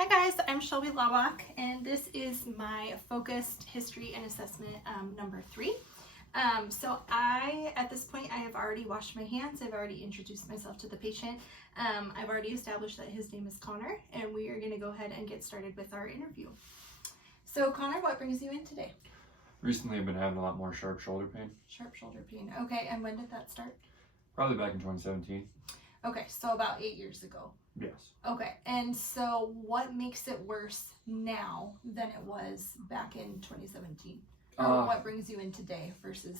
Hi guys, I'm Shelby Lawbach, and this is my focused history and assessment number 3. At this point, I have already washed my hands. I've already introduced myself to the patient. I've already established that his name is Connor, and we are going to go ahead and get started with our interview. So Connor, what brings you in today? Recently, I've been having a lot more sharp shoulder pain. Sharp shoulder pain. Okay, and when did that start? Probably back in 2017. Okay, so about 8 years ago. Yes. Okay, and so what makes it worse now than it was back in 2017? Or what brings you in today versus?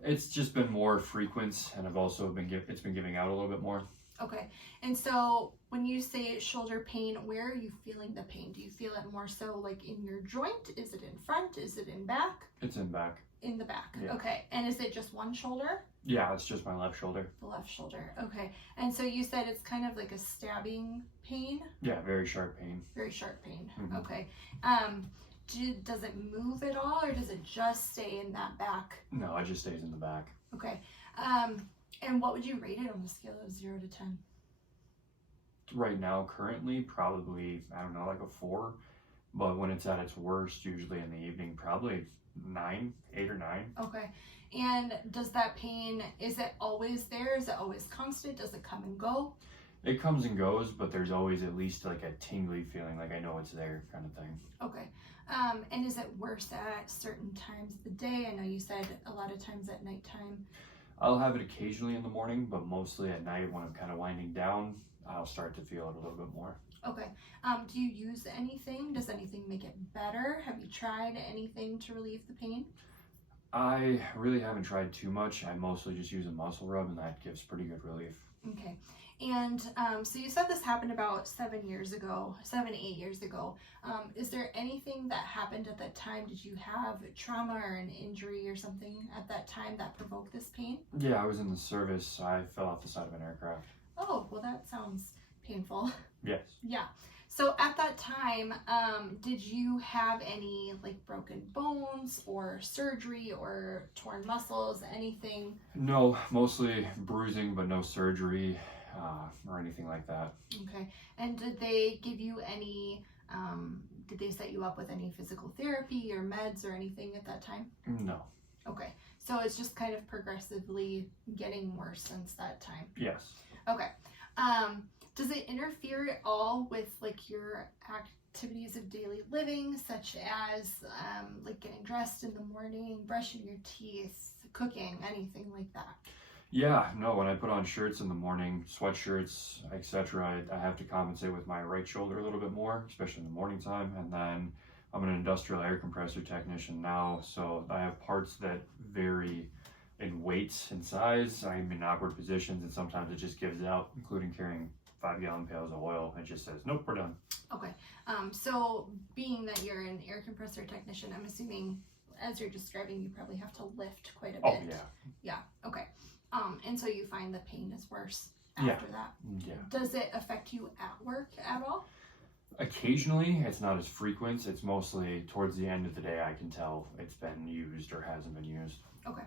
It's just been more frequent, and I've also been giving out a little bit more. Okay, and so when you say shoulder pain, where are you feeling the pain? Do you feel it more so like in your joint? Is it in front? Is it in back? It's in back. In the back. Yeah. Okay, and is it just one shoulder? Yeah, it's just my left shoulder. The left shoulder. Okay, and so you said it's kind of like a stabbing pain? Yeah, very sharp pain. Very sharp pain. Mm-hmm. Okay. Does it move at all, or does it just stay in that back? No, it just stays in the back. Okay. And what would you rate it on a scale of 0 to 10? Right now, currently, probably, I don't know, like a 4. But when it's at its worst, usually in the evening, probably 8 or 9. Okay. And does that pain, is it always there? Is it always constant? Does it come and go? It comes and goes, but there's always at least like a tingly feeling, like I know it's there kind of thing. Okay. And is it worse at certain times of the day? I know you said a lot of times at nighttime. I'll have it occasionally in the morning, but mostly at night when I'm kind of winding down, I'll start to feel it a little bit more. Okay. Do you use anything? Does anything make it better? Have you tried anything to relieve the pain? I really haven't tried too much. I mostly just use a muscle rub, and that gives pretty good relief. Okay. And so you said this happened about 8 years ago. Is there anything that happened at that time? Did you have trauma or an injury or something at that time that provoked this pain? Yeah, I was in the service. I fell off the side of an aircraft. Oh, well, that sounds painful. Yes. Yeah. So at that time, did you have any like broken bones or surgery or torn muscles, anything? No, mostly bruising, but no surgery or anything like that. Okay. And did they give you any, did they set you up with any physical therapy or meds or anything at that time? No. Okay. So it's just kind of progressively getting worse since that time. Yes. Okay. Does it interfere at all with like your activities of daily living, such as like getting dressed in the morning, brushing your teeth, cooking, anything like that? Yeah, no, when I put on shirts in the morning, sweatshirts, etc., I have to compensate with my right shoulder a little bit more, especially in the morning time. And then I'm an industrial air compressor technician now, so I have parts that vary in weight and size. I'm in awkward positions, and sometimes it just gives out, including carrying 5-gallon pails of oil. It just says, nope, we're done. Okay. So being that you're an air compressor technician, I'm assuming as you're describing, you probably have to lift quite a bit. Oh, yeah. Yeah. Okay. And so you find the pain is worse after that? Yeah. Does it affect you at work at all? Occasionally, it's not as frequent. It's mostly towards the end of the day I can tell it's been used or hasn't been used. Okay.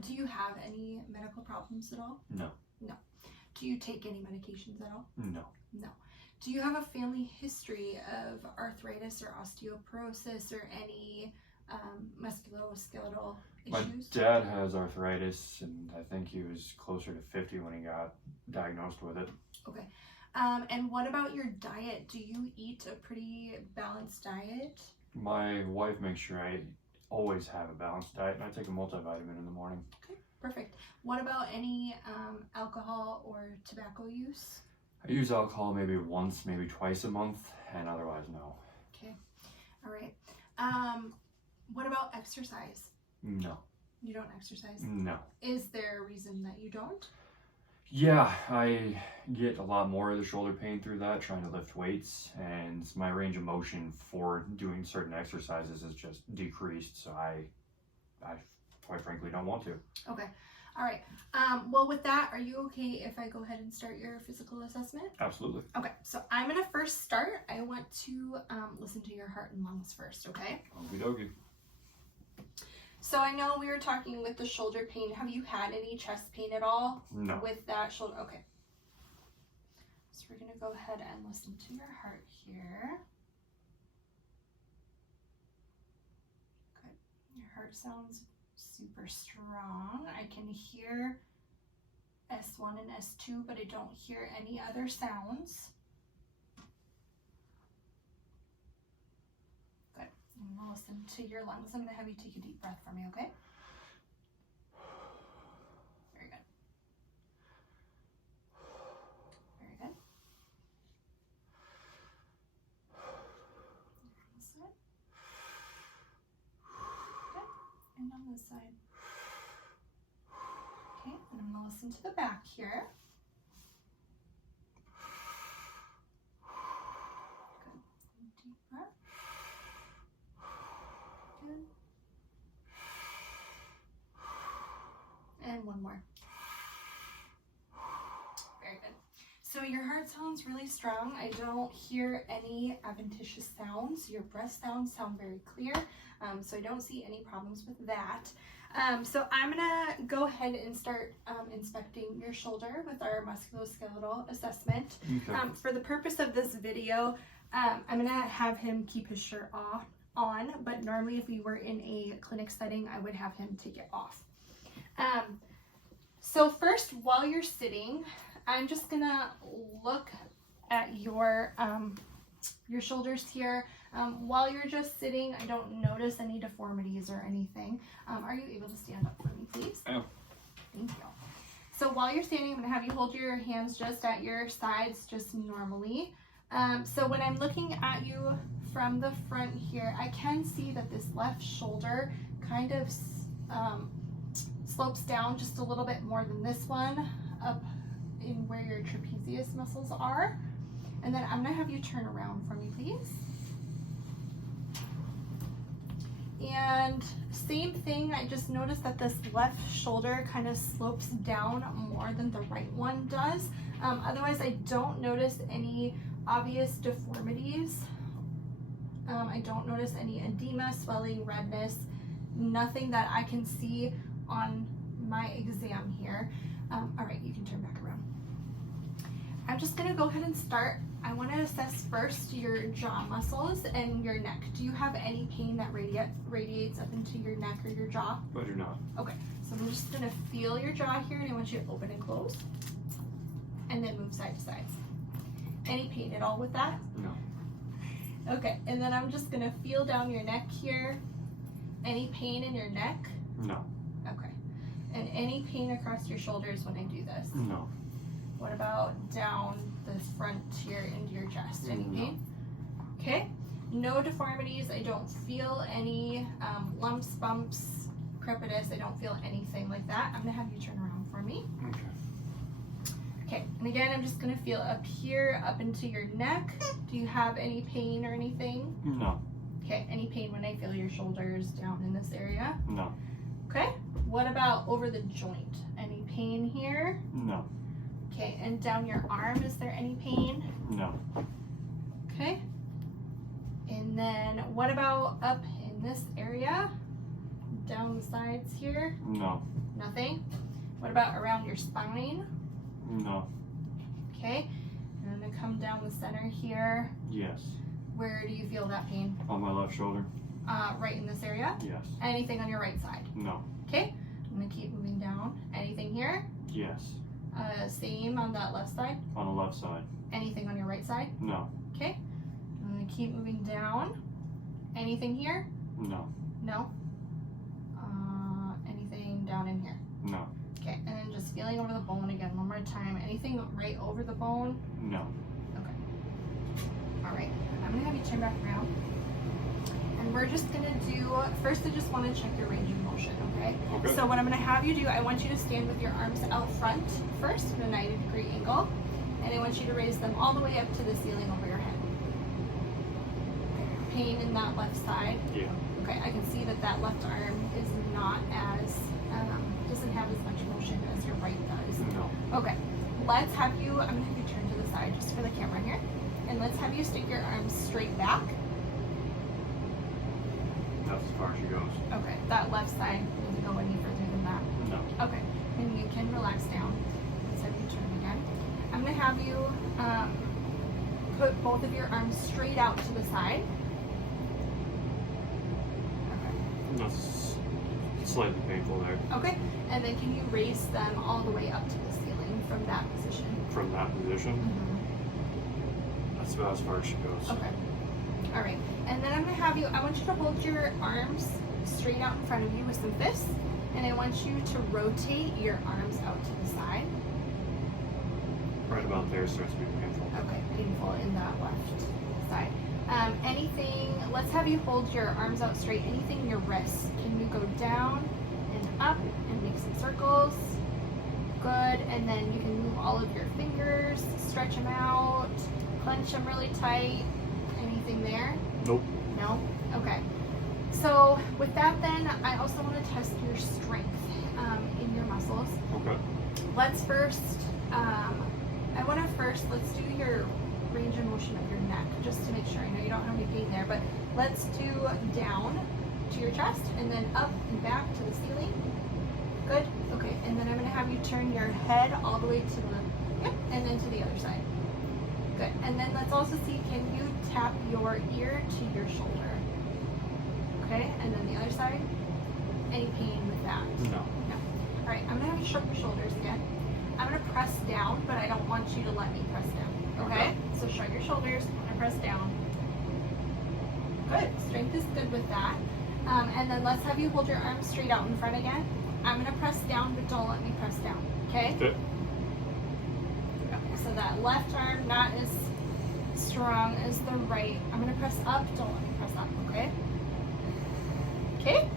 Do you have any medical problems at all? No. No. Do you take any medications at all? No. No. Do you have a family history of arthritis or osteoporosis or any musculoskeletal My issues? dad has arthritis, and I think he was closer to 50 when he got diagnosed with it. Okay. And what about your diet? Do you eat a pretty balanced diet? My wife makes sure I always have a balanced diet, and I take a multivitamin in the morning. Okay, perfect. What about any alcohol or tobacco use? I use alcohol maybe once, maybe twice a month, and otherwise no. Okay, all right. What about exercise? No. You don't exercise? No. Is there a reason that you don't? Yeah, I get a lot more of the shoulder pain through that, trying to lift weights, and my range of motion for doing certain exercises is just decreased, so I quite frankly don't want to. Okay, all right. Well, with that, are you okay if I go ahead and start your physical assessment? Absolutely. Okay, so I'm gonna first start. I want to listen to your heart and lungs first, okay? Okie dokie. So I know we were talking with the shoulder pain. Have you had any chest pain at all? No. With that shoulder? Okay. So we're going to go ahead and listen to your heart here. Good. Your heart sounds super strong. I can hear S1 and S2, but I don't hear any other sounds. Good. And we'll listen to your lungs. I'm going to have you take a deep breath for me, okay? Very good. Very good. On this side. Good. And on this side. Okay, and I'm going to listen to the back here. Good. Deep breath. Good. And one more. Very good. So your heart sounds really strong. I don't hear any adventitious sounds. Your breath sounds sound very clear. So I don't see any problems with that. So I'm gonna go ahead and start inspecting your shoulder with our musculoskeletal assessment. Okay. For the purpose of this video, I'm gonna have him keep his shirt on, but normally if we were in a clinic setting, I would have him take it off. So first, while you're sitting, I'm just gonna look at your shoulders here. While you're just sitting, I don't notice any deformities or anything. Are you able to stand up for me, please? I am. Thank you. So while you're standing, I'm gonna have you hold your hands just at your sides, just normally. So when I'm looking at you from the front here, I can see that this left shoulder kind of slopes down just a little bit more than this one, up in where your trapezius muscles are. And then I'm gonna have you turn around for me, please. And same thing, I just noticed that this left shoulder kind of slopes down more than the right one does. Otherwise, I don't notice any obvious deformities. I don't notice any edema, swelling, redness, nothing that I can see on my exam here. All right, you can turn back around. I'm just gonna go ahead and start. I want to assess first your jaw muscles and your neck. Do you have any pain that radiates up into your neck or your jaw? I do not. Okay, so I'm just gonna feel your jaw here, and I want you to open and close, and then move side to side. Any pain at all with that? No. Okay, and then I'm just gonna feel down your neck here. Any pain in your neck? No. Okay. And any pain across your shoulders when I do this? No. What about down the front here into your chest? Any No. pain? Okay. No deformities. I don't feel any lumps, bumps, crepitus. I don't feel anything like that. I'm gonna have you turn around for me. Okay. Okay, and again, I'm just gonna feel up here, up into your neck. Do you have any pain or anything? No. Okay, any pain when I feel your shoulders down in this area? No. Okay, what about over the joint? Any pain here? No. Okay, and down your arm, is there any pain? No. Okay, and then what about up in this area? Down the sides here? No. Nothing? What about around your spine? No. Okay, and I'm gonna come down the center here. Yes. Where do you feel that pain? On my left shoulder? Right in this area? Yes. Anything on your right side? No. Okay, I'm gonna keep moving down. Anything here? Yes. Same on that left side? On the left side? Anything on your right side? No. Okay, I'm gonna keep moving down. Anything here? No. No? Anything down in here? No. Okay, and then just feeling over the bone again one more time. Anything right over the bone? No. Okay. All right, I'm gonna have you turn back around. And we're just gonna do, first I just wanna check your range of motion, okay? Okay. So what I'm gonna have you do, I want you to stand with your arms out front first at a 90-degree angle. And I want you to raise them all the way up to the ceiling over your head. Pain in that left side? Yeah. Okay, I can see that that left arm is not as, doesn't have as much motion as your right does. No. Okay, let's have you, I'm gonna have you turn to the side just for the camera here. And let's have you stick your arms straight back. That's as far as she goes. Okay, that left side doesn't go any further than that. No. Okay, and you can relax down. Let's have you turn again. I'm gonna have you put both of your arms straight out to the side. Okay. That's slightly painful there. Okay. And then can you raise them all the way up to the ceiling from that position? From that position, that's about as far as she goes. Okay. All right. And then I'm gonna have you. I want you to hold your arms straight out in front of you with some fists, and I want you to rotate your arms out to the side. Right about there starts to be painful. Okay, painful in that left side. Anything, let's have you hold your arms out straight. Anything in your wrists. Can you go down and up and make some circles? Good. And then you can move all of your fingers, stretch them out, clench them really tight. Anything there? Nope. No? Okay. So with that then, I also want to test your strength in your muscles. Okay. Let's first, let's do your range of motion of your neck, just to make sure. I know you don't have any pain there, but let's do down to your chest, and then up and back to the ceiling. Good? Okay, and then I'm going to have you turn your head all the way to the, yep, and then to the other side. Good, and then let's also see, can you tap your ear to your shoulder? Okay, and then the other side. Any pain with that? No. All right, I'm gonna have you shrug your shoulders again. I'm gonna press down, but I don't want you to let me press down. Okay? So shrug your shoulders. I'm gonna press down. Good. Strength is good with that. And then let's have you hold your arms straight out in front again. I'm gonna press down, but don't let me press down. Okay? Good. Okay. So that left arm not as strong as the right. I'm gonna press up. Don't let me press up. Okay? Okay?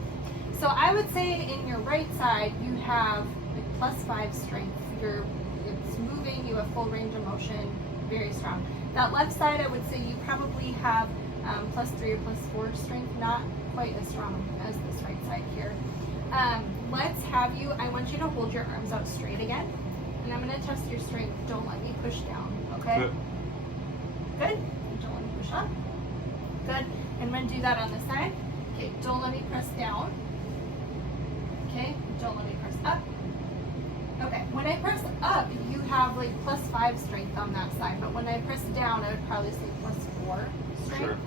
So I would say in your right side you have like +5 strength. It's moving, you have full range of motion, very strong. That left side I would say you probably have +3 or +4 strength, not quite as strong as this right side here. Let's have you, I want you to hold your arms out straight again, and I'm going to test your strength. Don't let me push down, okay? Good. Good. Don't let me push up. Good. I'm going to do that on this side. Okay, don't let me press down. Okay, don't let me press up. Okay, when I press up, you have like +5 strength on that side, but when I press down, I would probably say +4 strength. Sure.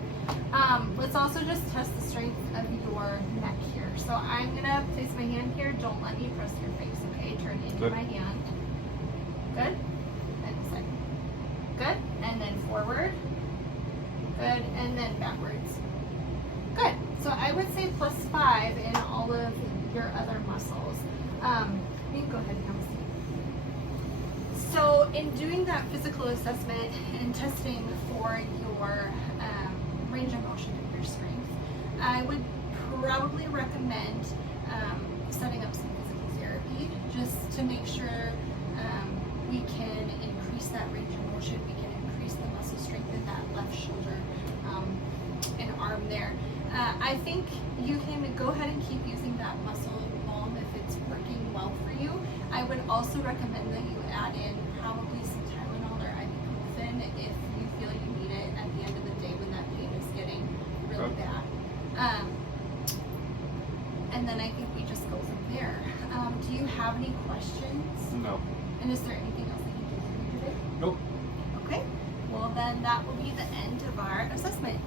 Let's also just test the strength of your neck here. So I'm gonna place my hand here. Don't let me press your face, okay? Turn into Good. my hand. Good. And this side. Good. And then forward. Good. And then backwards. Good. So I would say +5 in all of your other muscles. You can go ahead and have a seat. So in doing that physical assessment and testing for your range of motion and your strength, I would probably recommend setting up some physical therapy just to make sure we can increase that range of motion, we can increase the muscle strength in that left shoulder and arm there. I think you can go ahead and keep using that muscle balm if it's working well for you. I would also recommend that you add in probably some Tylenol or ibuprofen if you feel you need it at the end of the day when that pain is getting really bad. And then I think we just go from there. Do you have any questions? No. And is there anything else that you do today? Nope. Okay. Well, then that will be the end of our assessment.